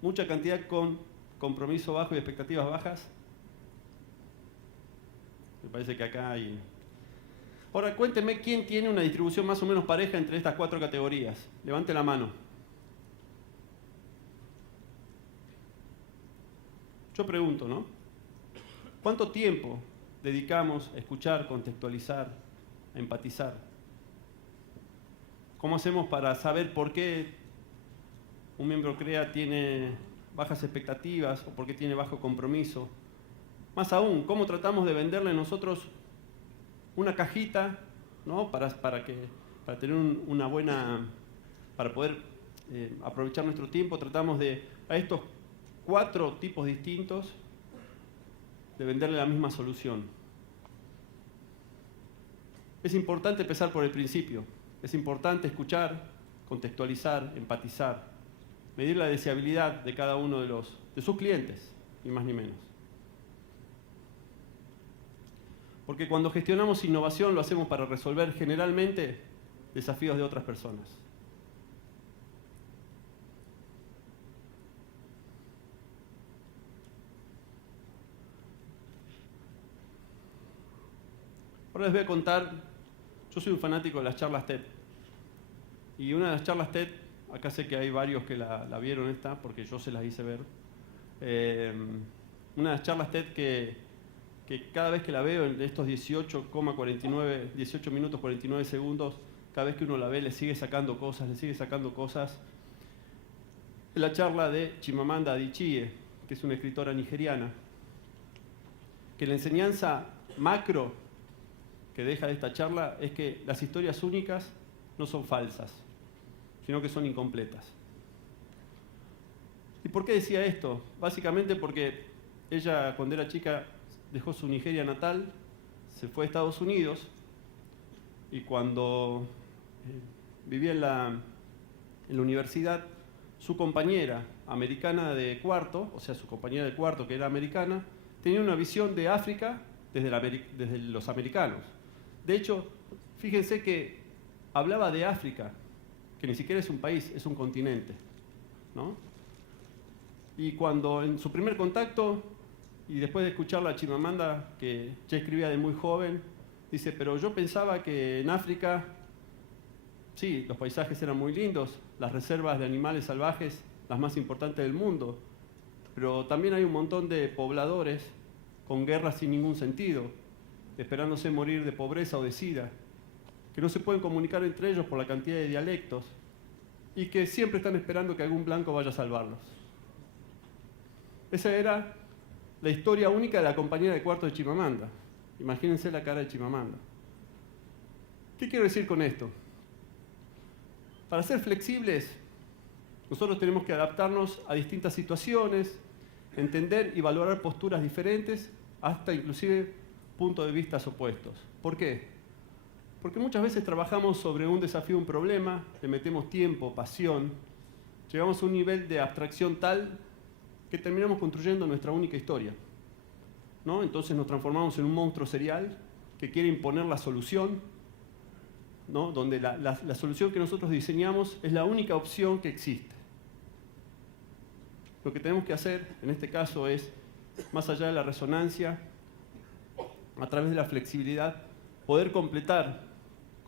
mucha cantidad con compromiso bajo y expectativas bajas, me parece que acá hay... Ahora, cuéntenme quién tiene una distribución más o menos pareja entre estas 4 categorías. Levante la mano. Yo pregunto, ¿no? ¿Cuánto tiempo dedicamos a escuchar, contextualizar, a empatizar? ¿Cómo hacemos para saber por qué un miembro CREA tiene bajas expectativas o por qué tiene bajo compromiso? Más aún, ¿cómo tratamos de venderle nosotros una cajita, ¿no? para tener una buena, para poder aprovechar nuestro tiempo? Tratamos de, a estos 4 tipos distintos, de venderle la misma solución. es importante empezar por el principio. Es importante escuchar, contextualizar, empatizar, medir la deseabilidad de cada uno de sus clientes, ni más ni menos. Porque cuando gestionamos innovación lo hacemos para resolver generalmente desafíos de otras personas. Ahora les voy a contar, yo soy un fanático de las charlas TED. Y una de las charlas TED, acá sé que hay varios que la vieron esta, porque yo se las hice ver. Una de las charlas TED que cada vez que la veo en estos 18 minutos 49 segundos, cada vez que uno la ve le sigue sacando cosas, es la charla de Chimamanda Adichie, que es una escritora nigeriana, que la enseñanza macro que deja de esta charla es que las historias únicas no son falsas, sino que son incompletas. ¿Y por qué decía esto? Básicamente porque ella, cuando era chica, dejó su Nigeria natal, se fue a Estados Unidos y cuando vivía en la universidad, su compañera americana de cuarto, o sea, su compañera de cuarto que era americana, tenía una visión de África desde los americanos. De hecho, fíjense que hablaba de África, que ni siquiera es un país, es un continente, ¿no? Y cuando en su primer contacto, y después de escucharla a Chimamanda, que ya escribía de muy joven, dice, pero yo pensaba que en África, sí, los paisajes eran muy lindos, las reservas de animales salvajes, las más importantes del mundo, pero también hay un montón de pobladores con guerras sin ningún sentido, esperándose morir de pobreza o de sida, que no se pueden comunicar entre ellos por la cantidad de dialectos y que siempre están esperando que algún blanco vaya a salvarlos. Esa era la historia única de la compañera de cuarto de Chimamanda. Imagínense la cara de Chimamanda. ¿Qué quiero decir con esto? Para ser flexibles, nosotros tenemos que adaptarnos a distintas situaciones, entender y valorar posturas diferentes, hasta inclusive puntos de vista opuestos. ¿Por qué? Porque muchas veces trabajamos sobre un desafío, un problema, le metemos tiempo, pasión, llegamos a un nivel de abstracción tal que terminamos construyendo nuestra única historia, ¿no? Entonces nos transformamos en un monstruo serial que quiere imponer la solución, ¿no? Donde la solución que nosotros diseñamos es la única opción que existe. Lo que tenemos que hacer en este caso es, más allá de la resonancia, a través de la flexibilidad, poder completar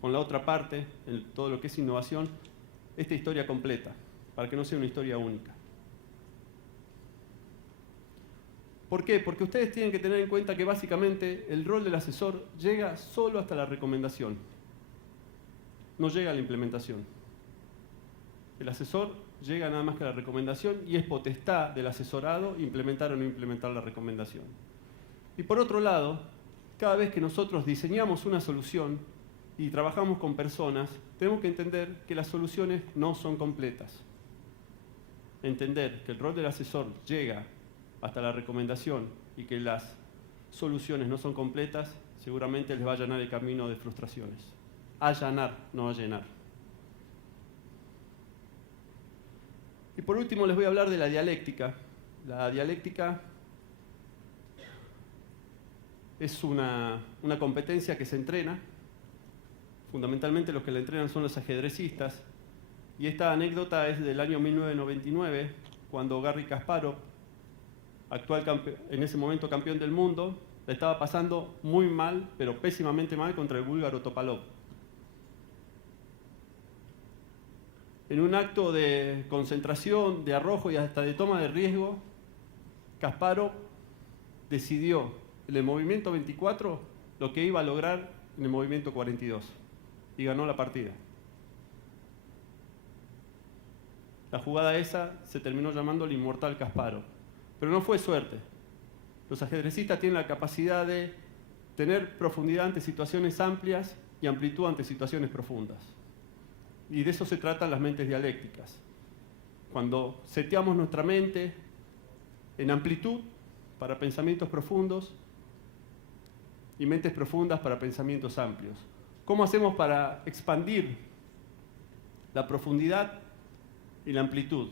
con la otra parte, en todo lo que es innovación, esta historia completa, para que no sea una historia única. ¿Por qué? Porque ustedes tienen que tener en cuenta que básicamente el rol del asesor llega solo hasta la recomendación, no llega a la implementación. El asesor llega nada más que a la recomendación y es potestad del asesorado implementar o no implementar la recomendación. Y por otro lado, cada vez que nosotros diseñamos una solución y trabajamos con personas, tenemos que entender que las soluciones no son completas. Entender que el rol del asesor llega hasta la recomendación y que las soluciones no son completas, seguramente les va a allanar el camino de frustraciones. Allanar, no allenar. Y por último les voy a hablar de la dialéctica. La dialéctica es una competencia que se entrena. Fundamentalmente los que la entrenan son los ajedrecistas. Y esta anécdota es del año 1999, cuando Garry Kasparov, en ese momento campeón del mundo, la estaba pasando muy mal, pero pésimamente mal, contra el búlgaro Topalov. En un acto de concentración, de arrojo y hasta de toma de riesgo, Kasparov decidió en el movimiento 24 lo que iba a lograr en el movimiento 42 y ganó la partida. La jugada esa se terminó llamando el inmortal Kasparov. Pero no fue suerte. Los ajedrecistas tienen la capacidad de tener profundidad ante situaciones amplias y amplitud ante situaciones profundas. Y de eso se tratan las mentes dialécticas. Cuando seteamos nuestra mente en amplitud para pensamientos profundos y mentes profundas para pensamientos amplios. ¿Cómo hacemos para expandir la profundidad y la amplitud?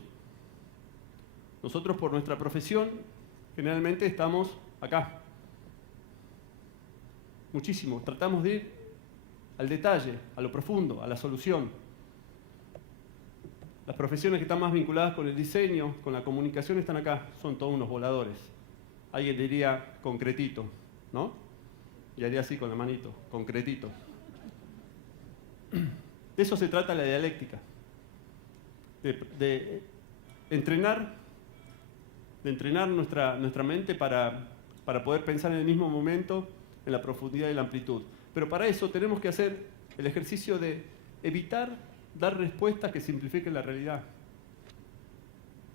Nosotros, por nuestra profesión, generalmente estamos acá. Muchísimo. Tratamos de ir al detalle, a lo profundo, a la solución. Las profesiones que están más vinculadas con el diseño, con la comunicación, están acá. Son todos unos voladores. Alguien diría concretito, ¿no? Y haría así con la manito, concretito. De eso se trata la dialéctica. De entrenar nuestra mente para poder pensar en el mismo momento, en la profundidad y la amplitud. Pero para eso tenemos que hacer el ejercicio de evitar dar respuestas que simplifiquen la realidad.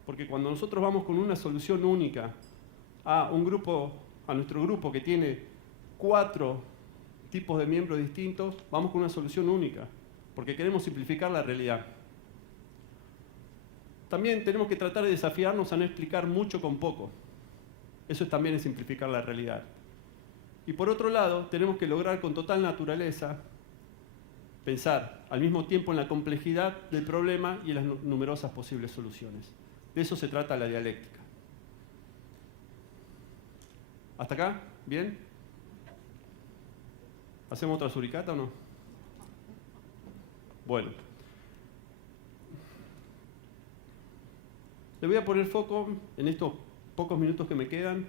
Porque cuando nosotros vamos con una solución única a nuestro grupo que tiene 4 tipos de miembros distintos, vamos con una solución única, porque queremos simplificar la realidad. También tenemos que tratar de desafiarnos a no explicar mucho con poco. Eso también es simplificar la realidad. Y por otro lado, tenemos que lograr con total naturaleza pensar al mismo tiempo en la complejidad del problema y en las numerosas posibles soluciones. De eso se trata la dialéctica. ¿Hasta acá? ¿Bien? ¿Hacemos otra suricata o no? Bueno. Le voy a poner foco en estos pocos minutos que me quedan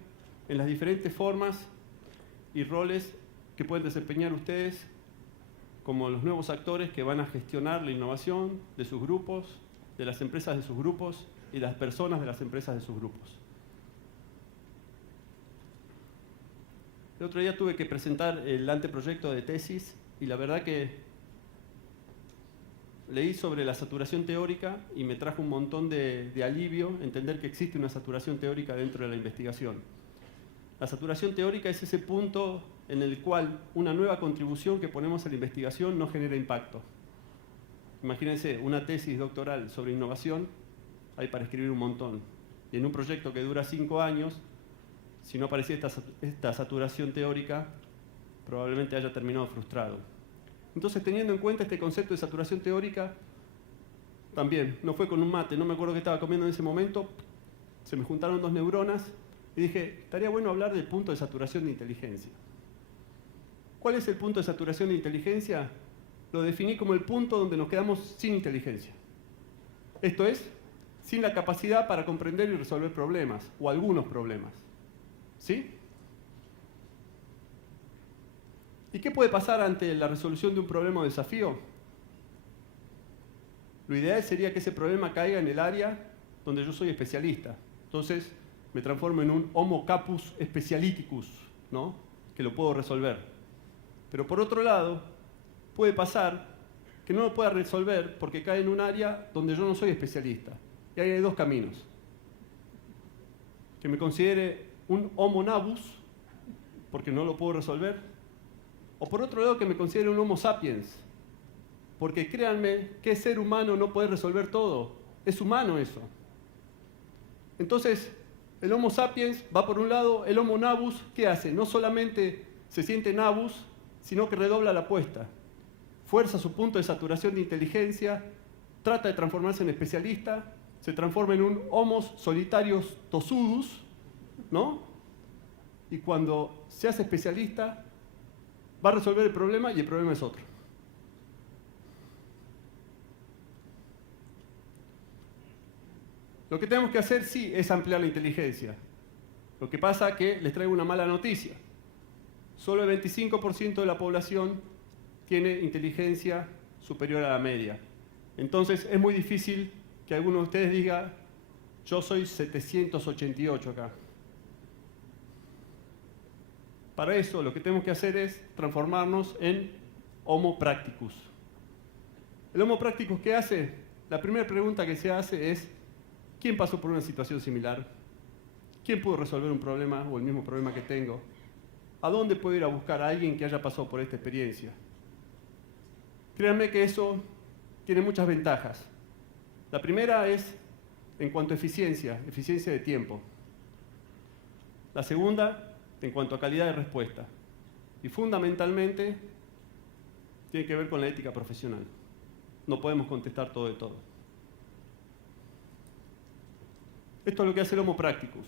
en las diferentes formas y roles que pueden desempeñar ustedes como los nuevos actores que van a gestionar la innovación de sus grupos, de las empresas de sus grupos y las personas de las empresas de sus grupos. El otro día tuve que presentar el anteproyecto de tesis y la verdad que leí sobre la saturación teórica y me trajo un montón de alivio entender que existe una saturación teórica dentro de la investigación. La saturación teórica es ese punto en el cual una nueva contribución que ponemos a la investigación no genera impacto. Imagínense una tesis doctoral sobre innovación, hay para escribir un montón. Y en un proyecto que dura 5 años, si no aparecía esta saturación teórica, probablemente haya terminado frustrado. Entonces, teniendo en cuenta este concepto de saturación teórica, también, no fue con un mate, no me acuerdo qué estaba comiendo en ese momento, se me juntaron 2 neuronas y dije, estaría bueno hablar del punto de saturación de inteligencia. ¿Cuál es el punto de saturación de inteligencia? Lo definí como el punto donde nos quedamos sin inteligencia. Esto es, sin la capacidad para comprender y resolver problemas, o algunos problemas. ¿Sí? ¿Y qué puede pasar ante la resolución de un problema o desafío? Lo ideal sería que ese problema caiga en el área donde yo soy especialista. Entonces, me transformo en un Homo capus specialiticus, ¿no? Que lo puedo resolver. Pero por otro lado, puede pasar que no lo pueda resolver porque cae en un área donde yo no soy especialista. Y ahí hay 2 caminos. Que me considere un Homo nabus, porque no lo puedo resolver. O por otro lado, que me considere un Homo sapiens. Porque créanme, que ser humano no puede resolver todo. Es humano eso. Entonces, el Homo sapiens va por un lado, el Homo nabus, ¿qué hace? No solamente se siente nabus, sino que redobla la apuesta. Fuerza su punto de saturación de inteligencia, trata de transformarse en especialista, se transforma en un Homo solitarius tossudus, ¿no? Y cuando se hace especialista, va a resolver el problema y el problema es otro. Lo que tenemos que hacer, sí, es ampliar la inteligencia. Lo que pasa es que les traigo una mala noticia. Solo el 25% de la población tiene inteligencia superior a la media. Entonces es muy difícil que alguno de ustedes diga, yo soy 788 acá. Para eso lo que tenemos que hacer es transformarnos en Homo practicus. ¿El Homo practicus qué hace? La primera pregunta que se hace es, ¿quién pasó por una situación similar? ¿Quién pudo resolver un problema o el mismo problema que tengo? ¿A dónde puedo ir a buscar a alguien que haya pasado por esta experiencia? Créanme que eso tiene muchas ventajas. La primera es en cuanto a eficiencia de tiempo. La segunda, en cuanto a calidad de respuesta. Y fundamentalmente, tiene que ver con la ética profesional. No podemos contestar todo de todo. Esto es lo que hace el Homo Practicus.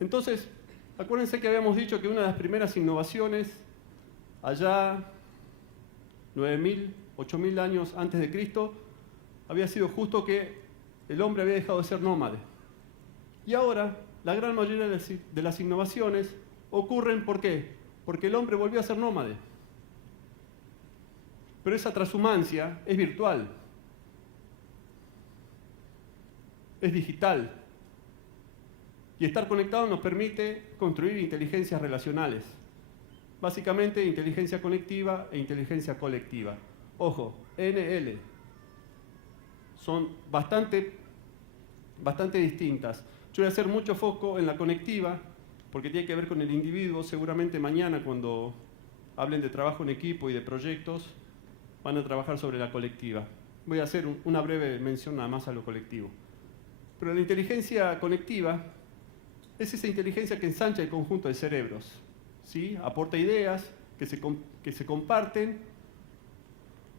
Entonces, acuérdense que habíamos dicho que una de las primeras innovaciones, allá 9.000, 8.000 años antes de Cristo, había sido justo que el hombre había dejado de ser nómade. Y ahora, la gran mayoría de las innovaciones ocurren, ¿por qué? Porque el hombre volvió a ser nómade. Pero esa transhumancia es virtual, es digital. Y estar conectado nos permite construir inteligencias relacionales. Básicamente, inteligencia conectiva e inteligencia colectiva. Ojo, NL. Son bastante distintas. Yo voy a hacer mucho foco en la conectiva, porque tiene que ver con el individuo. Seguramente mañana, cuando hablen de trabajo en equipo y de proyectos, van a trabajar sobre la colectiva. Voy a hacer una breve mención nada más a lo colectivo. Pero la inteligencia conectiva es esa inteligencia que ensancha el conjunto de cerebros, ¿sí? Aporta ideas que se comparten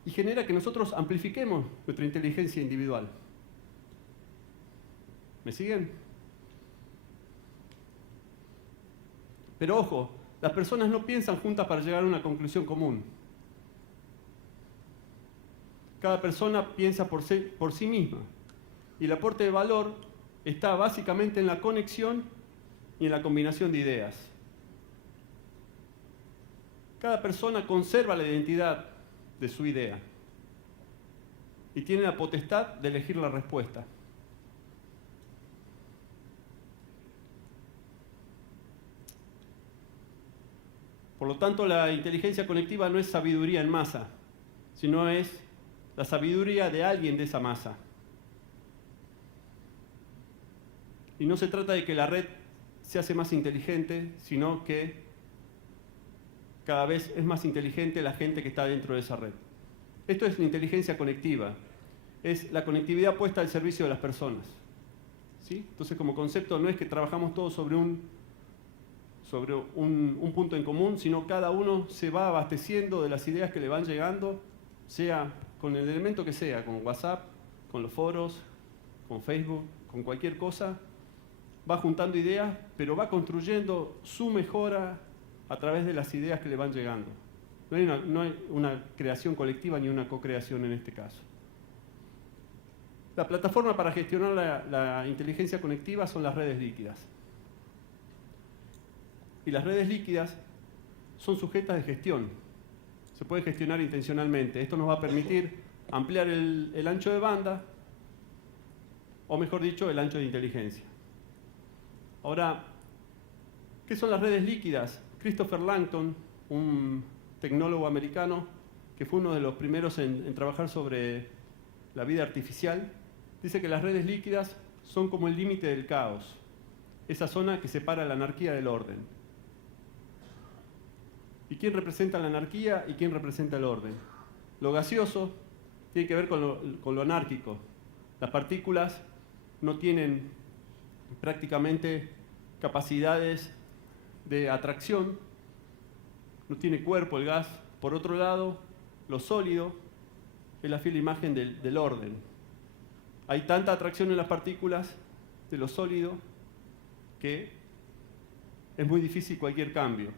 y genera que nosotros amplifiquemos nuestra inteligencia individual. ¿Me siguen? Pero ojo, las personas no piensan juntas para llegar a una conclusión común. Cada persona piensa por sí misma. Y el aporte de valor está básicamente en la conexión y en la combinación de ideas. Cada persona conserva la identidad de su idea y tiene la potestad de elegir la respuesta. Por lo tanto, la inteligencia conectiva no es sabiduría en masa, sino es la sabiduría de alguien de esa masa. Y no se trata de que la red se hace más inteligente, sino que cada vez es más inteligente la gente que está dentro de esa red. Esto es la inteligencia conectiva. Es la conectividad puesta al servicio de las personas. ¿Sí? Entonces, como concepto, no es que trabajamos todos sobre un punto en común, sino cada uno se va abasteciendo de las ideas que le van llegando, sea con el elemento que sea, con WhatsApp, con los foros, con Facebook, con cualquier cosa, va juntando ideas, pero va construyendo su mejora a través de las ideas que le van llegando. No hay una creación colectiva ni una co-creación en este caso. La plataforma para gestionar la inteligencia conectiva son las redes líquidas. Y las redes líquidas son sujetas de gestión. Se puede gestionar intencionalmente. Esto nos va a permitir ampliar el ancho de banda, o mejor dicho, el ancho de inteligencia. Ahora, ¿qué son las redes líquidas? Christopher Langton, un tecnólogo americano que fue uno de los primeros en trabajar sobre la vida artificial, dice que las redes líquidas son como el límite del caos, esa zona que separa la anarquía del orden. ¿Y quién representa la anarquía y quién representa el orden? Lo gaseoso tiene que ver con lo anárquico. Las partículas no tienen prácticamente capacidades de atracción, no tiene cuerpo el gas. Por otro lado, lo sólido es la fiel imagen del orden. Hay tanta atracción en las partículas de lo sólido que es muy difícil cualquier cambio.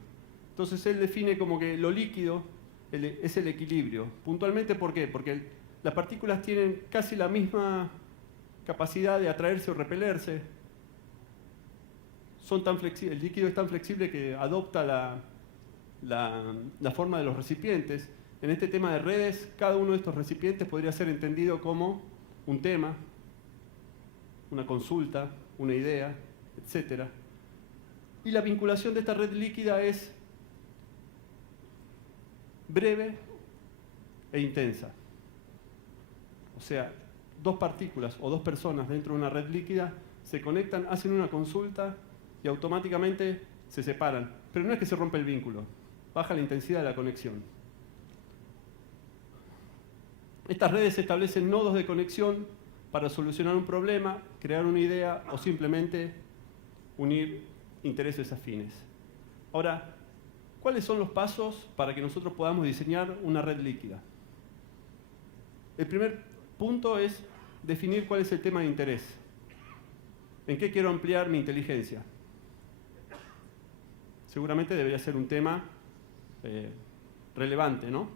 Entonces él define como que lo líquido es el equilibrio. Puntualmente, ¿por qué? Porque las partículas tienen casi la misma capacidad de atraerse o repelerse. El líquido es tan flexible que adopta la forma de los recipientes. En este tema de redes, cada uno de estos recipientes podría ser entendido como un tema, una consulta, una idea, etc. Y la vinculación de esta red líquida es breve e intensa. O sea, dos partículas o dos personas dentro de una red líquida se conectan, hacen una consulta y automáticamente se separan. Pero no es que se rompe el vínculo, baja la intensidad de la conexión. Estas redes establecen nodos de conexión para solucionar un problema, crear una idea o simplemente unir intereses afines. Ahora, ¿cuáles son los pasos para que nosotros podamos diseñar una red líquida? el primer punto es definir cuál es el tema de interés. ¿En qué quiero ampliar mi inteligencia? Seguramente debería ser un tema relevante, ¿no?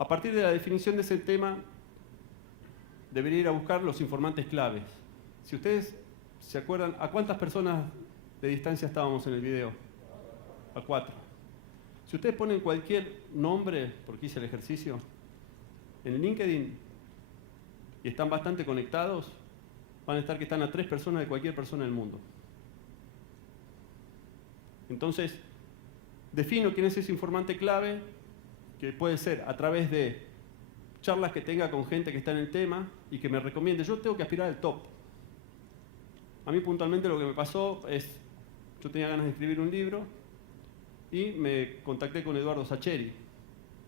A partir de la definición de ese tema, debería ir a buscar los informantes claves. Si ustedes se acuerdan, ¿a cuántas personas de distancia estábamos en el video? A 4. Si ustedes ponen cualquier nombre, porque hice el ejercicio, en LinkedIn y están bastante conectados, van a estar que están a 3 personas de cualquier persona del mundo. Entonces, defino quién es ese informante clave, que puede ser a través de charlas que tenga con gente que está en el tema y que me recomiende. Yo tengo que aspirar al top. A mí puntualmente lo que me pasó es, yo tenía ganas de escribir un libro y me contacté con Eduardo Sacheri.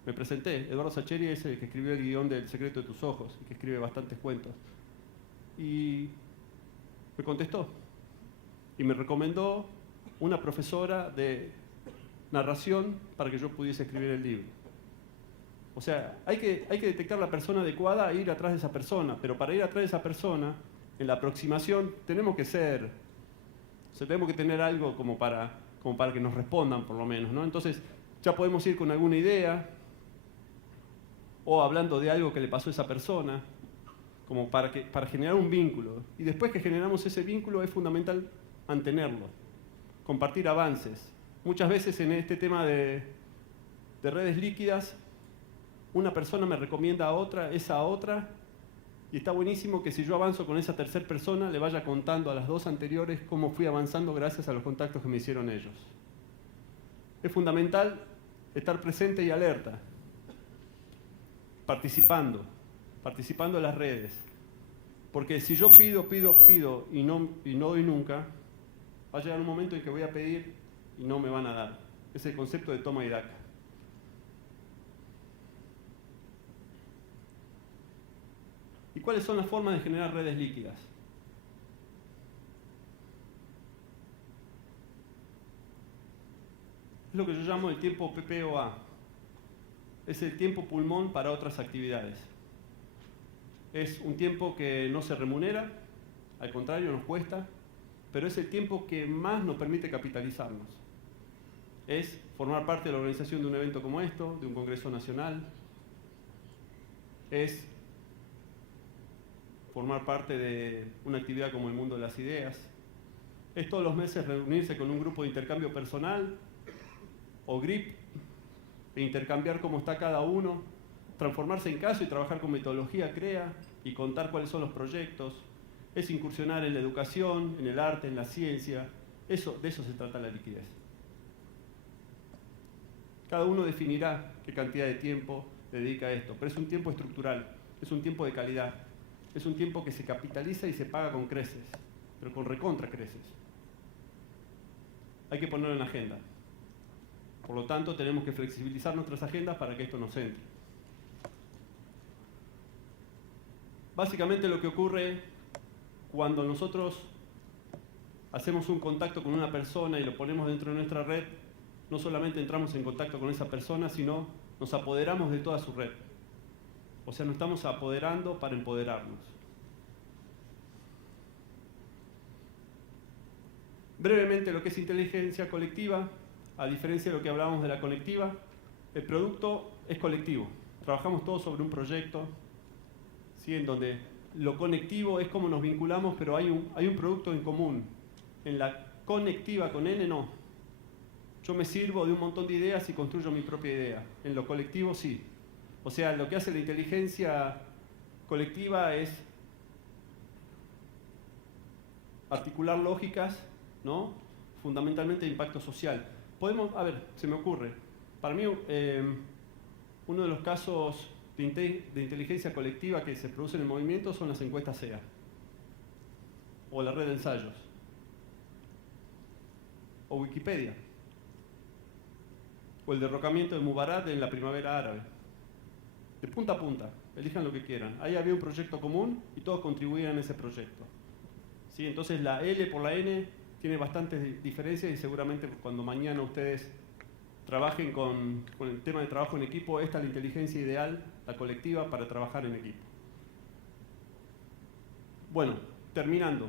Me presenté. Eduardo Sacheri es el que escribió el guión del Secreto de tus ojos, y que escribe bastantes cuentos. Y me contestó. Y me recomendó una profesora de narración para que yo pudiese escribir el libro. O sea, hay que detectar la persona adecuada e ir atrás de esa persona. Pero para ir atrás de esa persona, en la aproximación, tenemos que tener algo como para que nos respondan, por lo menos, ¿no? Entonces, ya podemos ir con alguna idea, o hablando de algo que le pasó a esa persona, como para generar un vínculo. Y después que generamos ese vínculo, es fundamental mantenerlo, compartir avances. Muchas veces en este tema de redes líquidas, una persona me recomienda a otra, y está buenísimo que si yo avanzo con esa tercera persona, le vaya contando a las 2 anteriores cómo fui avanzando gracias a los contactos que me hicieron ellos. Es fundamental estar presente y alerta, participando en las redes. Porque si yo pido y no doy nunca, va a llegar un momento en que voy a pedir y no me van a dar. Es el concepto de toma y daca. ¿Y cuáles son las formas de generar redes líquidas? Es lo que yo llamo el tiempo PPOA. Es el tiempo pulmón para otras actividades. Es un tiempo que no se remunera, al contrario, nos cuesta, pero es el tiempo que más nos permite capitalizarnos. Es formar parte de la organización de un evento como esto, de un congreso nacional. Es formar parte de una actividad como el Mundo de las Ideas. Es todos los meses reunirse con un grupo de intercambio personal o GRIP e intercambiar cómo está cada uno, transformarse en caso y trabajar con metodología CREA y contar cuáles son los proyectos. Es incursionar en la educación, en el arte, en la ciencia. De eso se trata la liquidez. Cada uno definirá qué cantidad de tiempo le dedica a esto, pero es un tiempo estructural, es un tiempo de calidad. Es un tiempo que se capitaliza y se paga con creces, pero con recontra creces. Hay que ponerlo en la agenda. Por lo tanto, tenemos que flexibilizar nuestras agendas para que esto nos entre. Básicamente lo que ocurre cuando nosotros hacemos un contacto con una persona y lo ponemos dentro de nuestra red, no solamente entramos en contacto con esa persona, sino nos apoderamos de toda su red. O sea, nos estamos apoderando para empoderarnos. Brevemente, lo que es inteligencia colectiva, a diferencia de lo que hablábamos de la colectiva, el producto es colectivo. Trabajamos todos sobre un proyecto, ¿sí? En donde lo conectivo es cómo nos vinculamos, pero hay un producto en común. En la conectiva con N, no. Yo me sirvo de un montón de ideas y construyo mi propia idea. En lo colectivo, sí. O sea, lo que hace la inteligencia colectiva es articular lógicas, ¿no? Fundamentalmente de impacto social. Se me ocurre, para mí uno de los casos de inteligencia colectiva que se produce en el movimiento son las encuestas SEA o la red de ensayos o Wikipedia o el derrocamiento de Mubarak en la primavera árabe. De punta a punta, elijan lo que quieran. Ahí había un proyecto común y todos contribuían a ese proyecto. ¿Sí? Entonces la L por la N tiene bastantes diferencias y seguramente cuando mañana ustedes trabajen con el tema de trabajo en equipo. Esta es la inteligencia ideal, la colectiva, para trabajar en equipo. Bueno, terminando.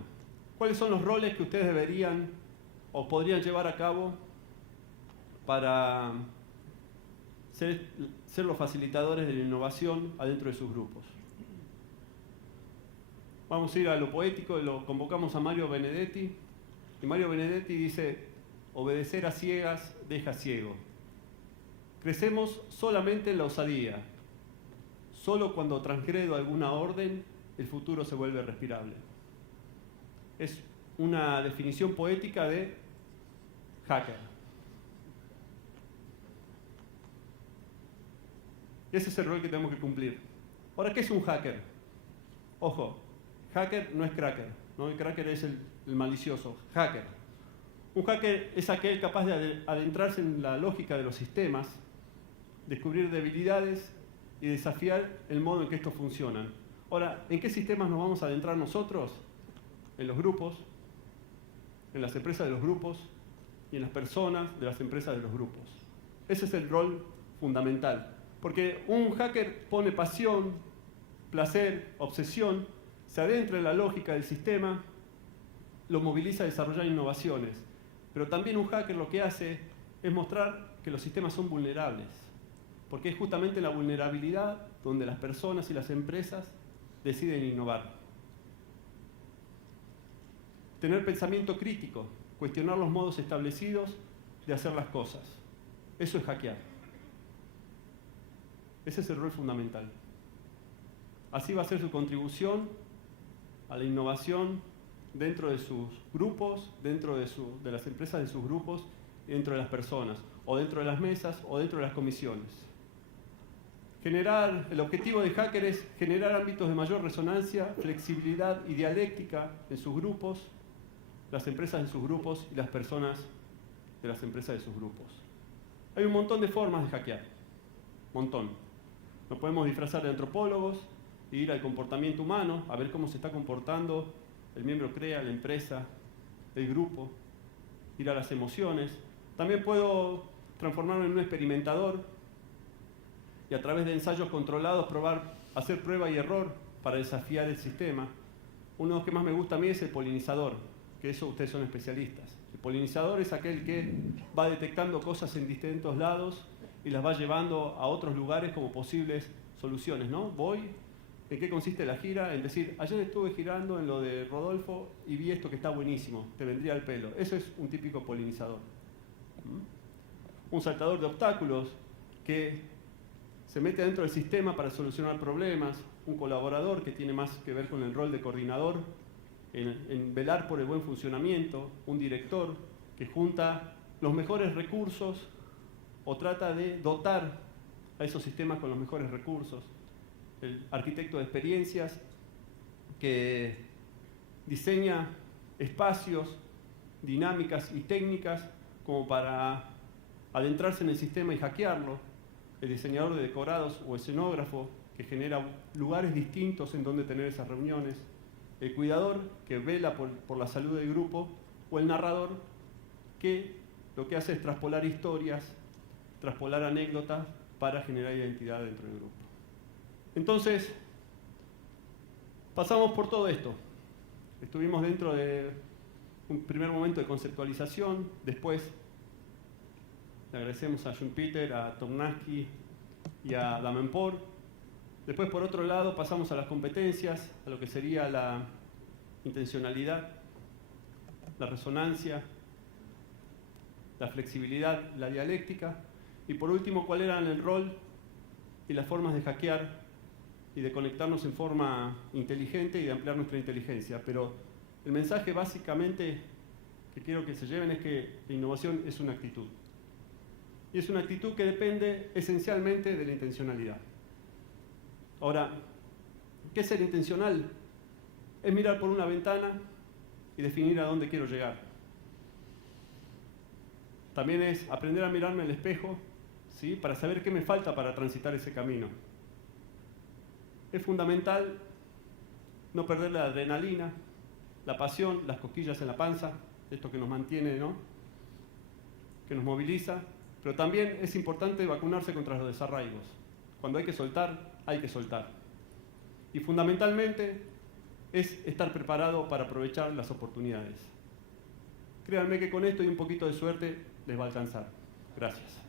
¿Cuáles son los roles que ustedes deberían o podrían llevar a cabo para ser los facilitadores de la innovación adentro de sus grupos? Vamos a ir a lo poético, lo convocamos a Mario Benedetti. Y Mario Benedetti dice: obedecer a ciegas deja ciego. Crecemos solamente en la osadía. Solo cuando transgredo alguna orden, el futuro se vuelve respirable. Es una definición poética de hacker. Ese es el rol que tenemos que cumplir. Ahora, ¿qué es un hacker? Ojo, hacker no es cracker, ¿no? El cracker es el malicioso. Hacker. Un hacker es aquel capaz de adentrarse en la lógica de los sistemas, descubrir debilidades y desafiar el modo en que estos funcionan. Ahora, ¿en qué sistemas nos vamos a adentrar nosotros? En los grupos, en las empresas de los grupos y en las personas de las empresas de los grupos. Ese es el rol fundamental. Porque un hacker pone pasión, placer, obsesión, se adentra en la lógica del sistema, lo moviliza a desarrollar innovaciones. Pero también un hacker lo que hace es mostrar que los sistemas son vulnerables. Porque es justamente en la vulnerabilidad donde las personas y las empresas deciden innovar. Tener pensamiento crítico, cuestionar los modos establecidos de hacer las cosas. Eso es hackear. Ese es el rol fundamental. Así va a ser su contribución a la innovación dentro de sus grupos, dentro de las empresas de sus grupos, dentro de las personas, o dentro de las mesas, o dentro de las comisiones. El objetivo de hacker es generar ámbitos de mayor resonancia, flexibilidad y dialéctica en sus grupos, las empresas de sus grupos y las personas de las empresas de sus grupos. Hay un montón de formas de hackear. Montón. Nos podemos disfrazar de antropólogos e ir al comportamiento humano, a ver cómo se está comportando el miembro CREA, la empresa, el grupo, ir a las emociones. También puedo transformarme en un experimentador y a través de ensayos controlados probar, hacer prueba y error para desafiar el sistema. Uno de los que más me gusta a mí es el polinizador, que eso ustedes son especialistas. El polinizador es aquel que va detectando cosas en distintos lados y las va llevando a otros lugares como posibles soluciones, ¿no? ¿En qué consiste la gira? En decir, ayer estuve girando en lo de Rodolfo y vi esto que está buenísimo, te vendría al pelo. Eso es un típico polinizador. Un saltador de obstáculos que se mete dentro del sistema para solucionar problemas. Un colaborador que tiene más que ver con el rol de coordinador, en velar por el buen funcionamiento. Un director que junta los mejores recursos o trata de dotar a esos sistemas con los mejores recursos. El arquitecto de experiencias que diseña espacios, dinámicas y técnicas como para adentrarse en el sistema y hackearlo. El diseñador de decorados o escenógrafo que genera lugares distintos en donde tener esas reuniones. El cuidador que vela por la salud del grupo, o el narrador que lo que hace es traspolar historias, traspolar anécdotas para generar identidad dentro del grupo. Entonces, pasamos por todo esto. Estuvimos dentro de un primer momento de conceptualización, después le agradecemos a Schumpeter, a Tomnaschky y a Davenport. Después, por otro lado, pasamos a las competencias, a lo que sería la intencionalidad, la resonancia, la flexibilidad, la dialéctica. Y por último, cuál eran el rol y las formas de hackear y de conectarnos en forma inteligente y de ampliar nuestra inteligencia. Pero el mensaje básicamente que quiero que se lleven es que la innovación es una actitud. Y es una actitud que depende esencialmente de la intencionalidad. Ahora, ¿qué es ser intencional? Es mirar por una ventana y definir a dónde quiero llegar. También es aprender a mirarme al espejo, ¿sí?, para saber qué me falta para transitar ese camino. Es fundamental no perder la adrenalina, la pasión, las cosquillas en la panza, esto que nos mantiene, ¿no?, que nos moviliza, Pero también es importante vacunarse contra los desarraigos. Cuando hay que soltar, hay que soltar. Y fundamentalmente es estar preparado para aprovechar las oportunidades. Créanme que con esto y un poquito de suerte les va a alcanzar. Gracias.